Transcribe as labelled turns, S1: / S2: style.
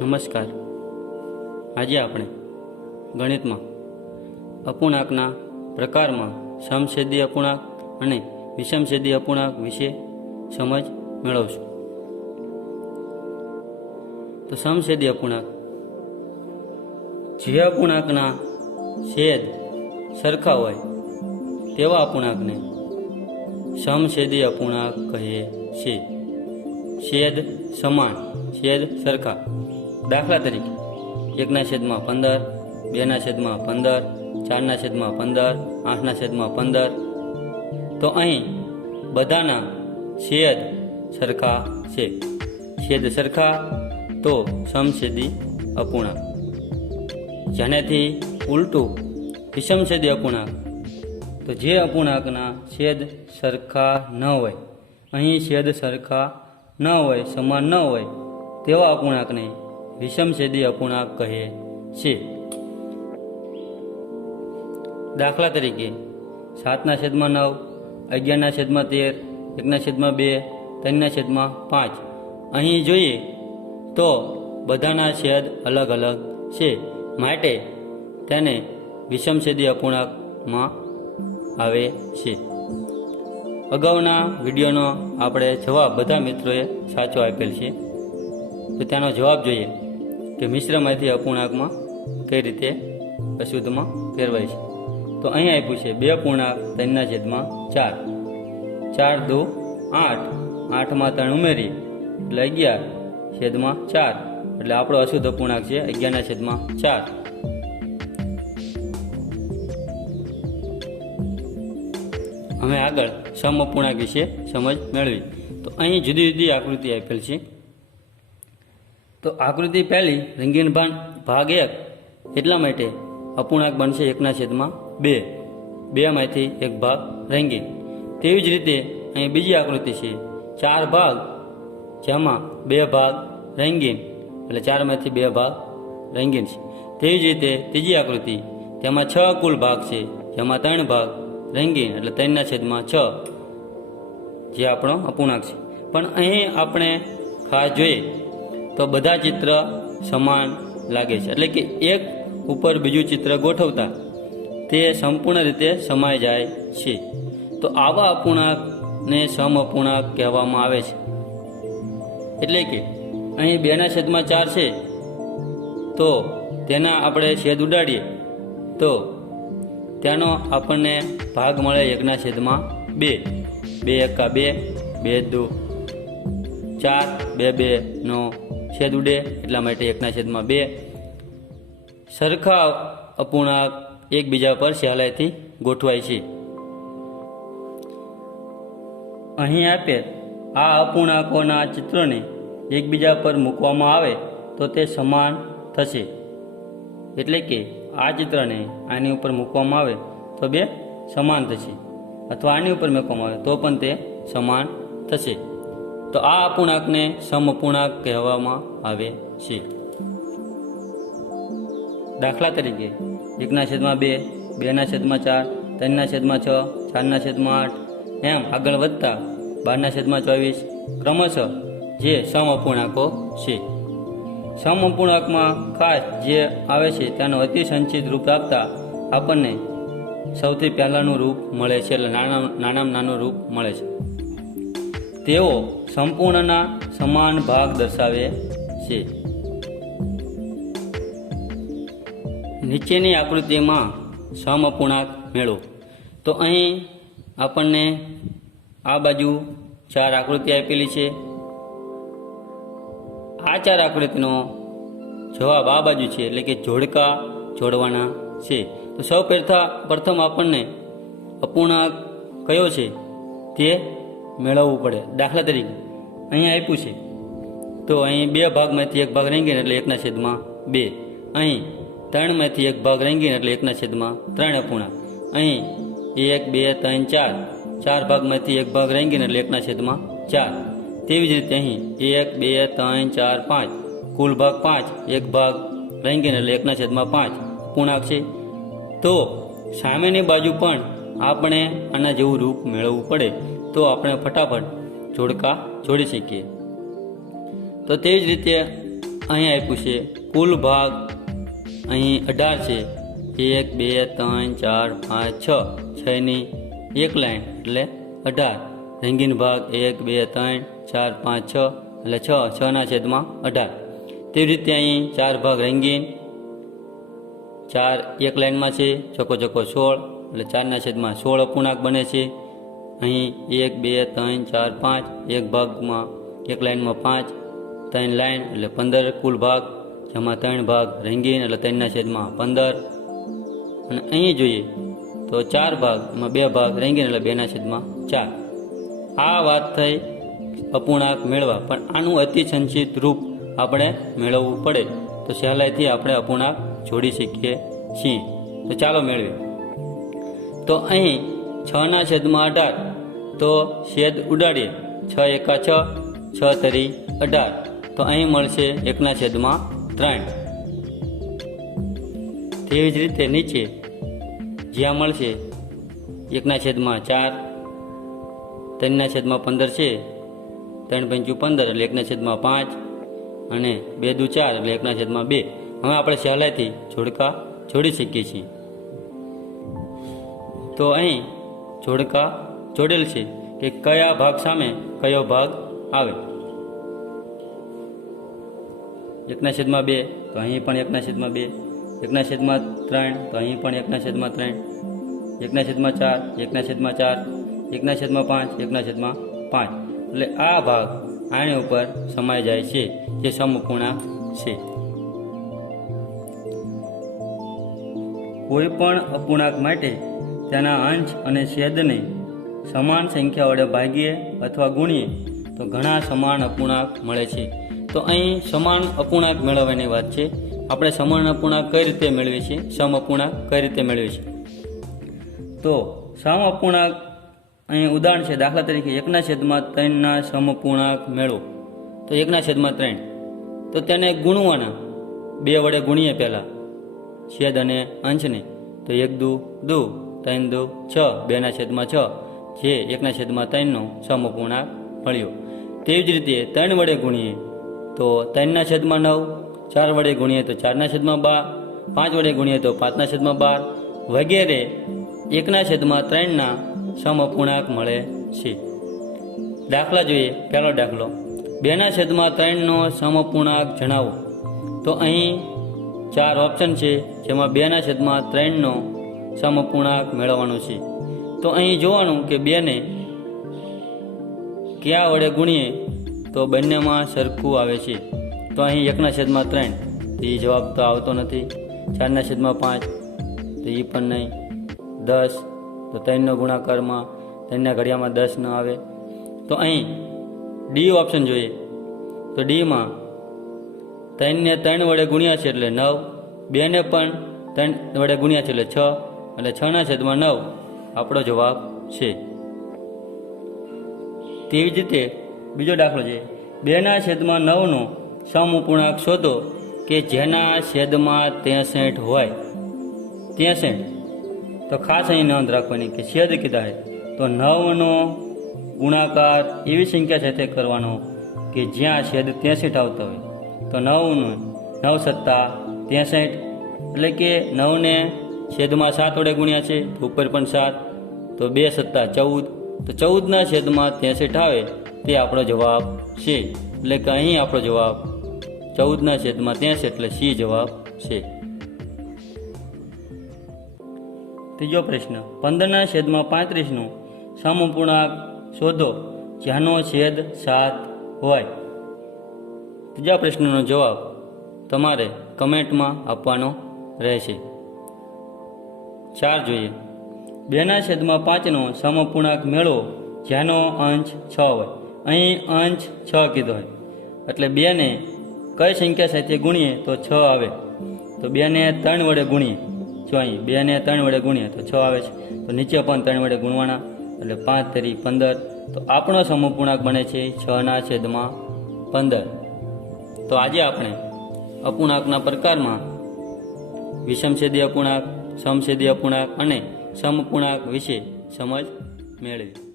S1: નમસ્કાર. આજે આપણે ગણિતમાં અપૂર્ણાંકના પ્રકારમાં સમછેદી અપૂર્ણાંક અને વિષમછેદી અપૂર્ણાંક વિશે સમજ મેળવશું. તો સમછેદી અપૂર્ણાંક. જે અપૂર્ણાંકના છેદ સરખા હોય તેવા અપૂર્ણાંકને સમછેદી અપૂર્ણાંક કહે છે. છેદ સમાન, છેદ સરખા. દાખલા તરીકે, એકના છેદમાં પંદર, બેના છેદમાં પંદર, ચારના છેદમાં પંદર, આઠના છેદમાં પંદર. તો અહીં બધાના છેદ સરખા છે. છેદ સરખા, તો સમછેદી અપૂર્ણાંક. જેનેથી ઉલટું વિષમછેદી અપૂર્ણાંક. તો જે અપૂર્ણાંકના છેદ સરખા ન હોય, અહીં છેદ સરખા ન હોય, સમાન ન હોય, તેવા અપૂર્ણાંકને વિષમછેદી અપૂર્ણાંક કહે છે. દાખલા તરીકે, સાતના છેદમાં નવ, અગિયારના છેદમાં તેર, એકના છેદમાં બે, ત્રણના છેદમાં પાંચ. અહીં જોઈએ તો બધાના છેદ અલગ અલગ છે. માટે તેને વિષમછેદી અપૂર્ણાંકમાં આવે છે. અગાઉના વિડીયોનો આપણે જવાબ બધા મિત્રોએ સાચો આપેલ છે. તો તેનો જવાબ જોઈએ. કે મિશ્રમાંથી અપૂર્ણાંકમાં કઈ રીતે અશુદ્ધમાં ફેરવાય છે? તો અહીં આપ્યું છે બે પૂર્ણાંક ત્રણના છેદમાં ચાર. ચાર દો આઠ. આઠમાં ત્રણ ઉમેરી. એટલે અગિયાર. છેદમાં ચાર. એટલે આપણો અશુદ્ધ અપૂર્ણાંક છે અગિયારના છેદમાં ચાર. અમે આગળ સમ અપૂર્ણાંક વિશે સમજ મેળવી. તો અહીં જુદી જુદી આકૃતિ આપેલ છે. તો આકૃતિ પહેલી રંગીન ભાન ભાગ એક. એટલા માટે અપૂર્ણાંક બનશે એકના છેદમાં બે. બેમાંથી એક ભાગ રંગીન. તેવી જ રીતે અહીં બીજી આકૃતિ છે. ચાર ભાગ જેમાં બે ભાગ રંગીન એટલે ચારમાંથી બે ભાગ રંગીન છે. તેવી જ રીતે ત્રીજી આકૃતિ તેમાં છ કુલ ભાગ છે. જેમાં ત્રણ ભાગ રંગીન એટલે ત્રણના છેદમાં છ. જે આપણો અપૂર્ણાંક છે. પણ અહીં આપણે ખાસ જોઈએ તો બધા ચિત્ર સમાન લાગે છે. એટલે કે એક ઉપર બીજું ચિત્ર ગોઠવતા તે સંપૂર્ણ રીતે સમાઈ જાય છે. તો આવા અપૂર્ણાંકને સમ અપૂર્ણાંક કહેવામાં આવે છે. એટલે કે અહીં બેના છેદમાં ચાર છે. તો તેના આપણે છેદ ઉડાડીએ. તો ત્યાંનો આપણને ભાગ મળે એકના છેદમાં બે. બે એકા બે બે દો ચાર, બે બેનો છેદ ઉડે એટલા માટે એકના છેદમાં બે. સરખા અપૂર્ણાંક એકબીજા પર સહેલાઈથી ગોઠવાય છે. અહીં આપે આ અપૂર્ણાંકોના ચિત્રોને એકબીજા પર મૂકવામાં આવે તો તે સમાન થશે. એટલે કે આ ચિત્રને આની ઉપર મૂકવામાં આવે તો બે સમાન થશે. અથવા આની ઉપર મૂકવામાં આવે તો પણ તે સમાન થશે. તો આ અપૂર્ણાંકને સમઅપૂર્ણાંક કહેવામાં આવે છે. દાખલા તરીકે, એકના છેદમાં બે, બેના છેદમાં ચાર, ત્રણના છેદમાં છ, ચારના છેદમાં આઠ, એમ આગળ વધતા બારના છેદમાં ચોવીસ, ક્રમશઃ જે સમઅપૂર્ણાંકો છે. સમઅપૂર્ણાંકમાં ખાસ જે આવે છે તેનો અતિસંચિત રૂપ આપતા આપણને સૌથી પહેલાંનું રૂપ મળે છે એટલે નાના નાનામાં નાનું રૂપ મળે છે. તેઓ સંપૂર્ણના સમાન ભાગ દર્શાવે છે. નીચેની આકૃતિમાં સમઅપૂર્ણાંક મેળવો. તો અહીં આપણને આ બાજુ ચાર આકૃતિ આપેલી છે. આ ચાર આકૃતિનો જવાબ આ બાજુ છે, એટલે કે જોડકા જોડવાના છે. તો સૌ પ્રથમ આપણને અપૂર્ણાંક કયો છે? તે મેળવવું પડે. દાખલા તરીકે અહીં આપ્યું છે. તો અહીં બે ભાગમાંથી એક ભાગ રેંગીને એટલે એકના છેદમાં બે. અહીં ત્રણમાંથી એક ભાગ રેંગીને એટલે એકના છેદમાં ત્રણ અપૂર્ણાંક. અહીં એક, બે, ત્રણ, ચાર. ચાર ભાગમાંથી એક ભાગ રેંગીને એટલે એકના છેદમાં ચાર. તેવી જ રીતે અહીં એક, બે, ત્રણ, ચાર, પાંચ. કુલ ભાગ પાંચ. એક ભાગ રેંગીને એટલે એકના છેદમાં પાંચ પૂર્ણાંક છે. તો સામેની બાજુ પણ આપણે આના જેવું રૂપ મેળવવું પડે. તો આપણે ફટાફટ જોડકા જોડી શકીએ. તો તેવી જ રીતે અહીં આપ્યું છે, કુલ ભાગ અહીં અઢાર છે. એક, બે, ત્રણ, ચાર, પાંચ, છ છની એક લાઈન એટલે અઢાર. રંગીન ભાગ એક, બે, ત્રણ, ચાર, પાંચ, છ એટલે છ છના છેદમાં અઢાર. તેવી રીતે અહીં ચાર ભાગ રંગીન, ચાર એક લાઈનમાં છે, ચોકો ચોકો સોળ એટલે ચારના છેદમાં સોળ અપૂર્ણાંક બને છે. અહીં એક, બે, ત્રણ, ચાર, પાંચ, એક ભાગમાં, એક લાઈનમાં પાંચ, ત્રણ લાઇન એટલે પંદર કુલ ભાગ, જેમાં ત્રણ ભાગ રંગીન એટલે ત્રણના છેદમાં પંદર. અને અહીં જોઈએ તો ચાર ભાગ, એમાં બે ભાગ રંગીન એટલે બેના છેદમાં ચાર. આ વાત થઈ અપૂર્ણાંક મેળવા, પણ આનું અતિ સંચિત રૂપ આપણે મેળવવું પડે. તો સહેલાઈથી આપણે અપૂર્ણાંક જોડી શકીએ છીએ. તો ચાલો મેળવીએ. તો અહીં છના છેદમાં અઢાર. તો છેદ ઉડાડીએ. છ એકા છ છ તરી અઢાર. તો અહીં મળશે એકના છેદમાં ત્રણ. તેવી જ રીતે નીચે જ્યાં મળશે એકના છેદમાં ચાર, ત્રણના છેદમાં પંદર છે. ત્રણ પંચું પંદર એટલે એકના છેદમાં પાંચ અને બે દુ ચાર એટલે એકના છેદમાં બે. હવે આપણે સહેલાઈથી જોડકા જોડી શકીએ છીએ. તો અહીં જોડકા જોડેલ છે કે કયા ભાગ સામે કયો ભાગ આવે. એકના છેદમાં બે, તો અહીં પણ એકના છેદમાં બે. એકના છેદમાં ત્રણ, તો અહીં પણ એકના છેદમાં ત્રણ. એકના છેદમાં ચાર, એકના છેદમાં ચાર. એકના છેદમાં પાંચ, એકના છેદમાં પાંચ. એટલે આ ભાગ આની ઉપર સમાઈ જાય છે, જે સમપૂર્ણાંક છે. કોઈ પણ અપૂર્ણાંક માટે તેના અંશ અને છેદને સમાન સંખ્યા વડે ભાગીએ અથવા ગુણીએ, તો ઘણા સમાન અપૂર્ણાંક મળે છે. તો અહીં સમાન અપૂર્ણાંક મેળવવાની વાત છે. આપણે સમાન અપૂર્ણાંક કઈ રીતે મેળવીએ છીએ? સમ અપૂર્ણાંક કઈ રીતે મેળવીએ છીએ? તો સમ અપૂર્ણાંક અહીં ઉદાહરણ છે. દાખલા તરીકે એકના છેદમાં ત્રણના સમપૂર્ણાંક મેળવો. તો એકના છેદમાં ત્રણ. તો તેને ગુણવાના. બે વડે ગુણીએ પહેલાં. છેદ અને અંશને. તો એક દુ દુ, ત્રણ દુ, છ. બેના છેદમાં છ. જે એકના છેદમાં ત્રણનો સમપૂર્ણાંક મળ્યો. તેવી જ રીતે ત્રણ વડે ગુણીએ તો ત્રણના છેદમાં નવ, ચાર વડે ગુણીએ તો ચારના છેદમાં બાર, પાંચ વડે ગુણીએ તો પાંચના છેદમાં બાર, વગેરે એકના છેદમાં ત્રણના સમઅપૂર્ણાંક મળે છે. દાખલા જોઈએ, પહેલો દાખલો. બેના છેદમાં ત્રણનો સમઅપૂર્ણાંક જણાવો. તો અહીં ચાર ઓપ્શન છે, જેમાં બેના છેદમાં ત્રણનો સમઅપૂર્ણાંક મેળવવાનો છે. તો અહીં જોવાનું કે બેને કયા વડે ગુણીએ તો બંનેમાં સરખું આવે છે. તો અહીં એકના છેદમાં ત્રણ. એ જવાબ તો આવતો નથી. ચારના છેદમાં પાંચ. તો એ પણ નહીં. દસ. તો ત્રણનો ગુણાકારમાં ત્રણના ઘડિયામાં દસ ન આવે. તો અહીં ડી ઓપ્શન જોઈએ. તો ડીમાં ત્રણને ત્રણ વડે ગુણ્યા છે એટલે નવ. બેને પણ ત્રણ વડે ગુણ્યા છે એટલે છ. એટલે છના છેદમાં નવ. આપણો જવાબ છે. તેવી જ રીતે બીજો દાખલો છે. બેના છેદમાં નવનો સમપૂર્ણાંક શોધો કે જેના છેદમાં ત્રેસઠ હોય. ત્રેસઠ. તો ખાસ અહીં નોંધ રાખવાની કે છેદ કીધા છે. તો નવનો ગુણાકાર એવી સંખ્યા સાથે કરવાનો કે જ્યાં છેદ ત્રેસઠ આવતો હોય. તો નવનું નવ સત્તા ત્રેસઠ. એટલે કે નવને છેદમાં સાત વડે ગુણ્યા છે ઉપર પણ સાત, તો બે સત્તા ચૌદ. તો ચૌદના છેદમાં ત્રેસઠ આવે તે આપણો જવાબ છે. એટલે કે અહીં આપણો જવાબ ચૌદના છેદમાં ત્રેસઠ એટલે સી જવાબ છે. ત્રીજો પ્રશ્ન, પંદરના છેદમાં પાંત્રીસનો સમપૂર્ણાંક શોધો જેનો છેદ સાત હોય. ત્રીજા પ્રશ્નનો જવાબ તમારે કમેન્ટમાં આપવાનો રહેશે. ચાર જોઈએ. બેના છેદમાં પાંચનો સમપૂર્ણાંક મેળવો જેનો અંશ છ હોય. અહીં અંશ છ કીધો હોય. એટલે બેને કઈ સંખ્યા સાથે ગુણીએ તો છ આવે. તો બેને ત્રણ વડે ગુણીએ. જો અહીં બેને ત્રણ વડે ગુણીએ તો છ આવે છે. તો નીચે પણ ત્રણ વડે ગુણવાના. એટલે પાંચ તરી પંદર. તો આપણો સમપૂર્ણાંક બને છે છના છેદમાં પંદર. તો આજે આપણે અપૂર્ણાંકના પ્રકારમાં વિષમછેદી અપૂર્ણાંક સમછેદી અપૂર્ણાંક અને સમપૂર્ણાંક વિશે સમજ મેળવી.